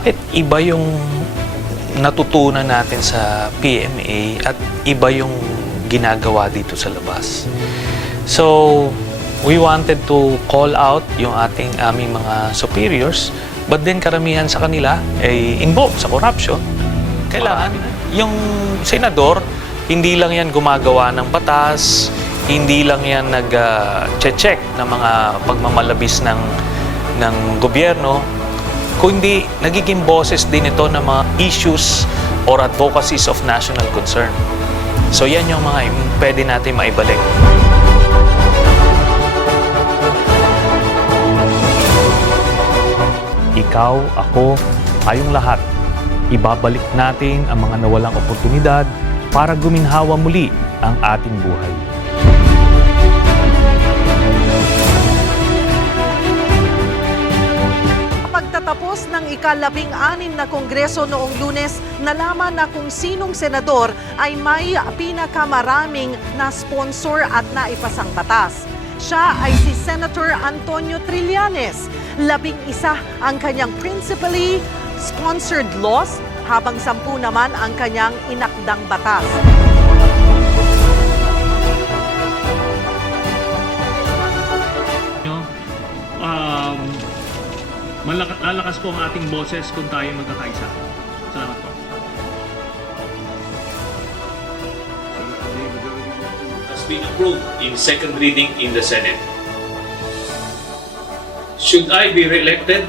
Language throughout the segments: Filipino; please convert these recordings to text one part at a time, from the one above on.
Bakit iba yung natutunan natin sa PMA at iba yung ginagawa dito sa labas? So, we wanted to call out yung aming mga superiors, but then karamihan sa kanila ay involved sa corruption. Kailangan yung senador, hindi lang yan gumagawa ng batas, hindi lang yan nag-check ng mga pagmamalabis ng gobyerno, kundi nagiging boses din ito ng mga issues or advocacies of national concern. So yan yung mga pwede natin maibalik. Ikaw, ako, tayong lahat, ibabalik natin ang mga nawalang oportunidad para guminhawa muli ang ating buhay. Pagtatapos ng ika-16 na kongreso noong Lunes, nalaman na kung sinong senador ay may pinakamaraming na sponsor at naipasang batas. Siya ay si Senator Antonio Trillanes. 11 ang kanyang principally sponsored laws, habang 10 naman ang kanyang inakdang batas. Lalakas po ang ating boses kung tayo magkakaisa. Salamat po. Has been approved in second reading in the Senate. Should I be re-elected,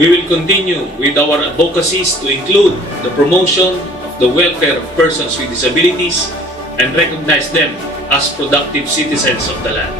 we will continue with our advocacies to include the promotion of the welfare of persons with disabilities and recognize them as productive citizens of the land.